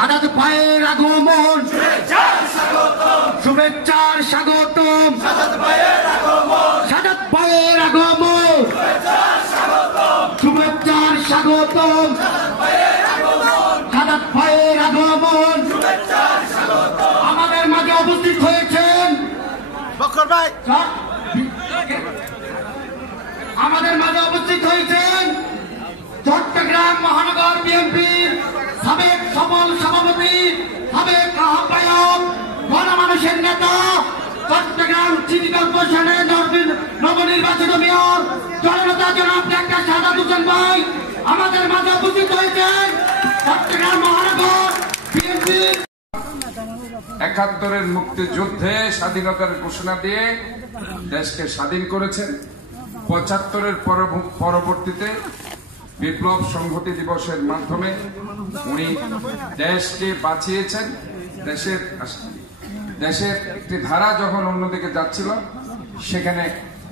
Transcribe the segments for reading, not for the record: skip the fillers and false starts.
সাদাত ভাইয়ের আগমন, শুভেচ্ছার স্বাগতম, সাদাত ভাইয়ের আগমন, শুভেচ্ছার স্বাগতম, সাদাত ভাইয়ের আগমন। আমাদের মাঝে উপস্থিত হয়েছেন বকর ভাই, আমাদের মাঝে উপস্থিত হয়েছেন চট্টগ্রাম মহানগর বিএনপির সাবেক সফল সভাপতি, সাবেক আহ্বায়ক, গণমানুষের নেতা, চট্টগ্রাম সিটি কর্পোরেশনের নবনির্বাচিত মেয়র জননেতা জনাব ডাক্তার সাদাত হোসেন ভাই আমাদের মাঝে উপস্থিত হয়েছেন। চট্টগ্রাম মহানগর বিএনপির ৭১-এর মুক্তিযুদ্ধে স্বাধীনতার ঘোষণা দিয়ে দেশকে স্বাধীন করেছেন। ৭৫-এর পরবর্তীতে বিপ্লব সংহতি দিবসের মাধ্যমে উনি দেশকে বাঁচিয়েছেন। দেশের একটি ধারা যখন অন্যদিকে যাচ্ছিল সেখানে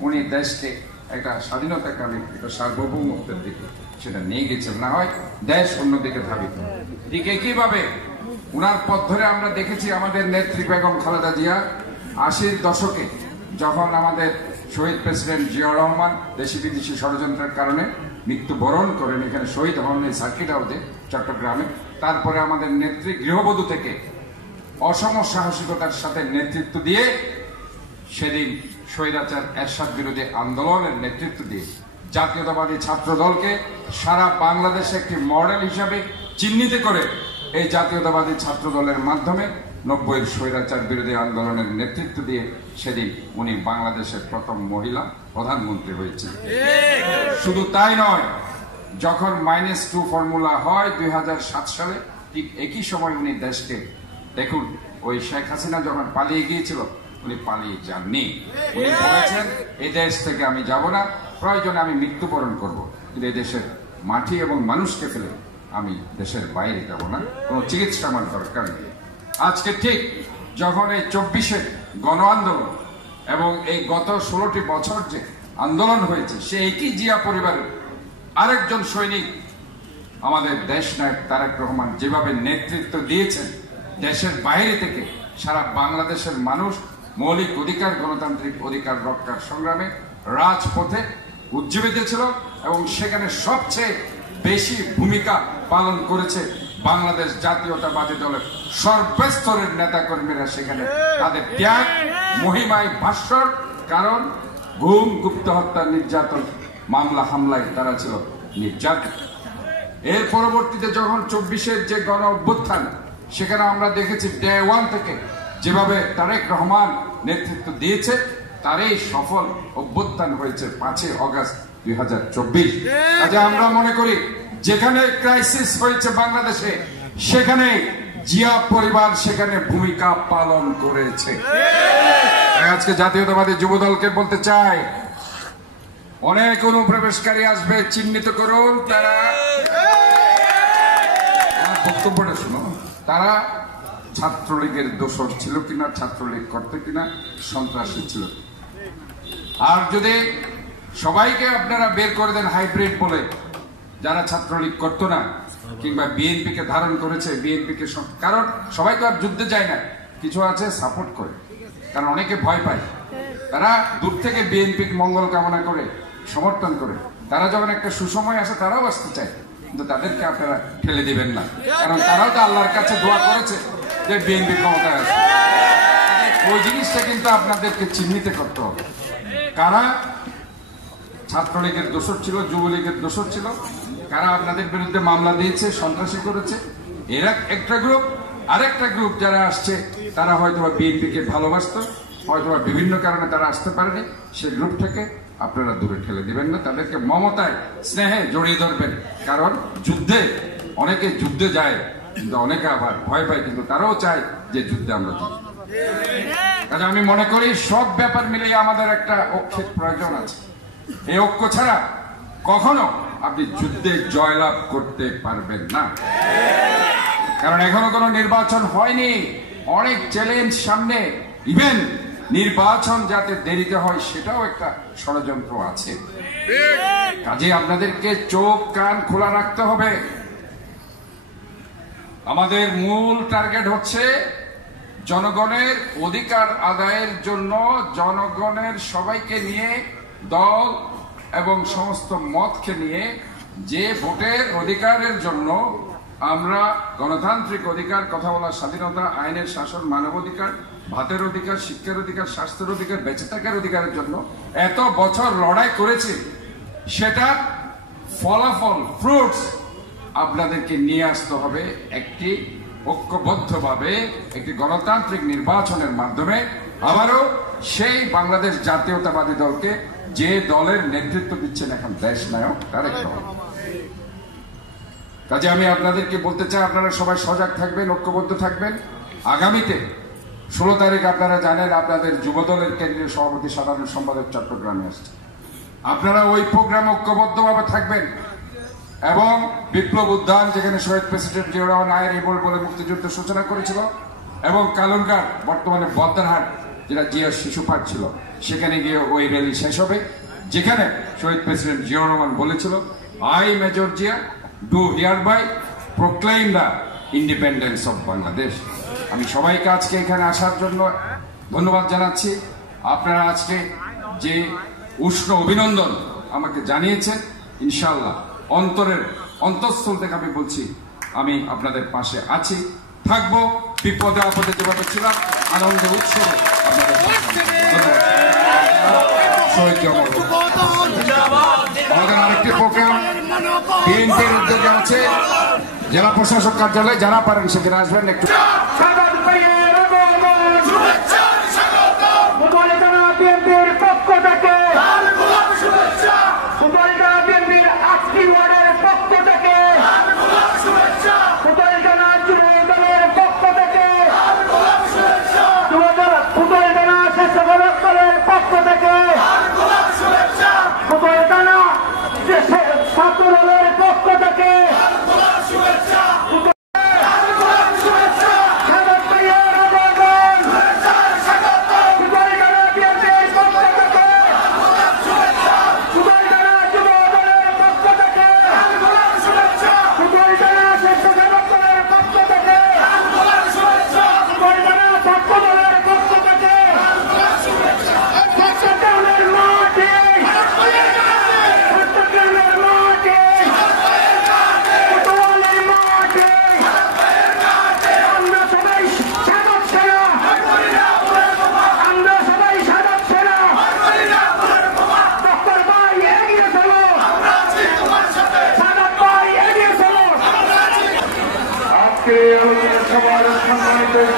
উনি দেশকে একটা স্বাধীনতাকালীন একটা সার্বভৌমত্বের দিকে সেটা নিয়ে গেছেন, না হয় দেশ অন্যদিকে ধাবিত। ঠিক একইভাবে উনার পথ ধরে আমরা দেখেছি আমাদের নেত্রী বেগম খালেদা জিয়া ৮০-র দশকে যখন আমাদের শহীদ প্রেসিডেন্ট জিয়াউর রহমান দেশি বিদেশি ষড়যন্ত্রের কারণে মৃত্যুবরণ করেন এখানে শহীদ হন এই সার্কিট হাউসে চট্টগ্রামে। তারপরে আমাদের নেত্রী গৃহবধূ থেকে অসম সাহসিকতার সাথে নেতৃত্ব দিয়ে সেদিন স্বৈরাচার এরশাদ বিরোধী আন্দোলনের নেতৃত্ব দিয়ে জাতীয়তাবাদী ছাত্র দলকে সারা বাংলাদেশে একটি মডেল হিসাবে চিহ্নিত করে এই জাতীয়তাবাদী ছাত্র দলের মাধ্যমে ৯০-এর স্বৈরাচার বিরোধী আন্দোলনের নেতৃত্ব দিয়ে সেদিন উনি বাংলাদেশের প্রথম মহিলা প্রধানমন্ত্রী হয়েছেন। শুধু তাই নয়, যখন -2 ফর্মুলা হয় ২০০৭ সালে, ঠিক একই সময় উনি দেশকে, দেখুন ওই শেখ হাসিনা যখন পালিয়ে গিয়েছিল উনি পালিয়ে যাননি। উনি বলেছেন এই দেশ থেকে আমি যাব না, প্রয়োজনে আমি মৃত্যুবরণ করব, কিন্তু এই দেশের মাটি এবং মানুষকে ফেলে আমি দেশের বাইরে যাব না, কোনো চিকিৎসা আমার দরকার নেই। আজকে ঠিক যখন এই ২৪-এর গণ আন্দোলন এবং এই গত ১৬টি বছর যে আন্দোলন হয়েছে, সে একই জিয়া পরিবারের আরেকজন সৈনিক আমাদের দেশ নায়ক তারেক রহমান যেভাবে নেতৃত্ব দিয়েছেন, দেশের বাইরে থেকে সারা বাংলাদেশের মানুষ মৌলিক অধিকার, গণতান্ত্রিক অধিকার রক্ষার সংগ্রামে রাজপথে উজ্জীবিত ছিল এবং সেখানে সবচেয়ে বেশি ভূমিকা পালন করেছে বাংলাদেশ জাতীয়তাবাদী দলের সর্বস্তরের নেতা কর্মীরা। সেখানে তাদের ত্যাগ মহিমায় ভাস্বর, কারণ গুম, গুপ্ত হত্যা, নির্যাতন, মামলা হামলায় তারা ছিল নির্যাতিত। এর পরবর্তীতে যখন ২৪-এর যে গণ অভ্যুত্থান, সেখানে আমরা দেখেছি ডে 1 থেকে যেভাবে তারেক রহমান নেতৃত্ব দিয়েছে, তারই সফল অভ্যুত্থান হয়েছে ৫ই আগস্ট ২০২৪। কাজে আমরা মনে করি যেখানে ক্রাইসিস হয়েছে বাংলাদেশে, সেখানে জিয়া পরিবার সেখানে ভূমিকা পালন করেছে। আজকে জাতীয়তাবাদী যুবদলকে বলতে চাই, অনেক অনুপ্রবেশকারী আসবে, চিহ্নিত করুন। তারা বক্তব্যটা শুনো, তারা ছাত্রলীগের দোসর ছিল কিনা, ছাত্রলীগ করতে কিনা, সন্ত্রাসী ছিল। আর যদি সবাইকে আপনারা বের করে দেন হাইব্রিড বলে, যারা ছাত্রলীগ করতো না কিংবা বিএনপিকে ধারণ করেছে, বিএনপিকে, কারণ সবাই তো আর যুদ্ধে যায় না, কিছু আছে সাপোর্ট করে, কারণ অনেকে ভয় পায়, তারা দূর থেকে বিএনপি মঙ্গল কামনা করে, সমর্থন করে। তারা যখন একটা সুসময় আসে তারাও আসতে চায়, কিন্তু তাদেরকে আপনারা ঠেলে দিবেন না, কারণ তারাও তো আল্লাহর কাছে দোয়া করেছে যে বিএনপি ক্ষমতায় আসে। ওই জিনিসটা কিন্তু আপনাদেরকে চিহ্নিত করতে হবে, কারা ছাত্রলীগের দোষর ছিল, যুবলীগের দোষর ছিল, কারা আপনাদের বিরুদ্ধে মামলা দিয়েছে, সন্ত্রাসী করেছে। এরা একটা গ্রুপ, আরেকটা গ্রুপ যারা আসছে তারা হয়তো বিএনপিকে ভালোবাসত, হয়তো বিভিন্ন কারণে তারা আসতে পারেনি। সেই গ্রুপ থেকে আপনারা দূরে ঠেলে দিবেন না, তাদেরকে মমতায় স্নেহে জড়িয়ে ধরবেন, কারণ যুদ্ধে অনেকে যুদ্ধে যায় কিন্তু অনেকে আবার ভয় পায়, কিন্তু তারাও চায় যে যুদ্ধে আমরা জিতব। কাজে আমি মনে করি সব ব্যাপার মিলিয়ে আমাদের একটা ঐক্যের প্রয়োজন আছে। এই ঐক্য ছাড়া কখনো আপনি যুদ্ধে জয়লাভ করতে পারবেন না, কারণ এখনো কোনো নির্বাচন হয়নি, অনেক চ্যালেঞ্জ সামনে। ইভেন নির্বাচন যাতে দেরিতে হয় সেটাও একটা ষড়যন্ত্র আছে। কাজে আপনাদেরকে চোখ কান খোলা রাখতে হবে। আমাদের মূল টার্গেট হচ্ছে জনগণের অধিকার আদায়ের জন্য জনগণের সবাইকে নিয়ে দল এবং সমস্ত মতকে নিয়ে যে ভোটের অধিকারের জন্য আমরা গণতান্ত্রিক অধিকার, কথা বলার স্বাধীনতা, আইনের শাসন, মানবাধিকার, ভাতের অধিকার, শিক্ষার অধিকার, স্বাস্থ্যের অধিকার, বেঁচে থাকার অধিকারের জন্য এত বছর লড়াই করেছি, সেটার ফলাফল, ফ্রুটস আপনাদেরকে নিয়ে আসতে হবে একটি ঐক্যবদ্ধভাবে একটি গণতান্ত্রিক নির্বাচনের মাধ্যমে আবারও সেই বাংলাদেশ জাতীয়তাবাদী দলকে, যে দলের নেতৃত্ব দিচ্ছেন এখন দেশ নায়ক তারেক রহমান। কাজে আমি আপনাদেরকে বলতে চাই, আপনারা সবাই সজাগ থাকবেন, ঐক্যবদ্ধ থাকবেন। আগামীতে 16 তারিখ আপনারা জানেন আপনাদের যুবদলের কেন্দ্রীয় সভাপতি সাধারণ সম্পাদক চট্টগ্রামে আসছে। আপনারা ওই প্রোগ্রামে ঐক্যবদ্ধভাবে থাকবেন এবং বিপ্লব উদ্যান, যেখানে শহীদ প্রেসিডেন্ট জিয়াউর রহমান আয়ের ইবল বলে মুক্তিযুদ্ধ সূচনা করেছিল, এবং কালুরঘাট, বর্তমানে বদ্দারহাট, যেটা জিয়ার শিশু পার্ক ছিল, সেখানে গিয়ে ওই র্যালি শেষ হবে, যেখানে শহীদ প্রেসিডেন্ট জিয়াউর রহমান বলেছিল, I major Zia do hereby proclaim the independence of Bangladesh. আমি সবাইকে আজকে এখানে আসার জন্য ধন্যবাদ জানাচ্ছি। আপনারা আজকে যে উষ্ণ অভিনন্দন আমাকে জানিয়েছেন, ইনশাআল্লাহ অন্তঃস্থল থেকে আমি বলছি, আমি আপনাদের পাশে আছি, থাকবো। বিপদে আপদে যেভাবে ছিলাম, আনন্দ উৎসবে আপনাদের আমাদের আরেকটি প্রোগ্রাম বিএনপির উদ্যোগে আছে, জেলা প্রশাসক কার্যালয়, যারা পারেন সেখানে আসবেন। একটু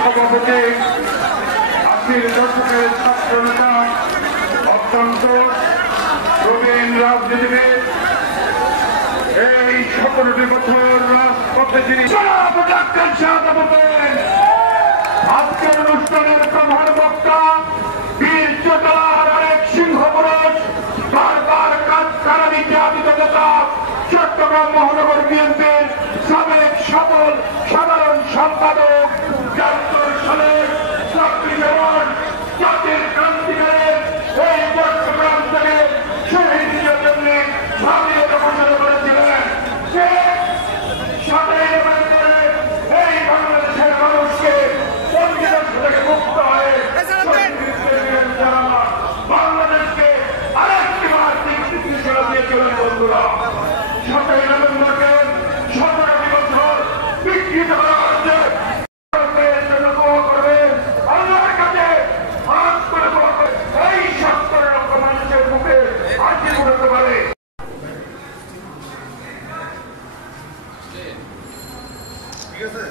সভাপতি, আশির দশকের ছাত্র নেতা, অত্যন্ত প্রবীণ রাজনীতিবিদ, এই 17টি বছর রাজপথে যিনি আজকের অনুষ্ঠানের প্রধান বক্তা, বীর চোটলার আরেক সিংহ পুরুষ, বারবার কারাগারে নির্যাতিত নেতা, চট্টগ্রাম মহানগর বিএনপির সাবেক সফল সাধারণ সম্পাদক, ৭৪ সালের ২৬ মার্চ জাতির ক্রান্তিকারের এই চট্টগ্রাম থেকে শহীদ জন্য স্বাধীনতা ঘোষণা করেছিলেন। সে ৭ই নভেম্বরে এই বাংলাদেশের মানুষকে বন্দিদশা থেকে মুক্ত হয়ে বাংলাদেশকে আরেকটি মার্কিক স্থিতিশীলতা দিয়েছিলেন। বন্ধুরা, ৭ই নভেম্বরকে ১৭টি বছর বিকৃত করা হচ্ছে। এই ৭০ লক্ষ মানুষের মুখে হাসি ফুটাতে পারে। ঠিক আছে।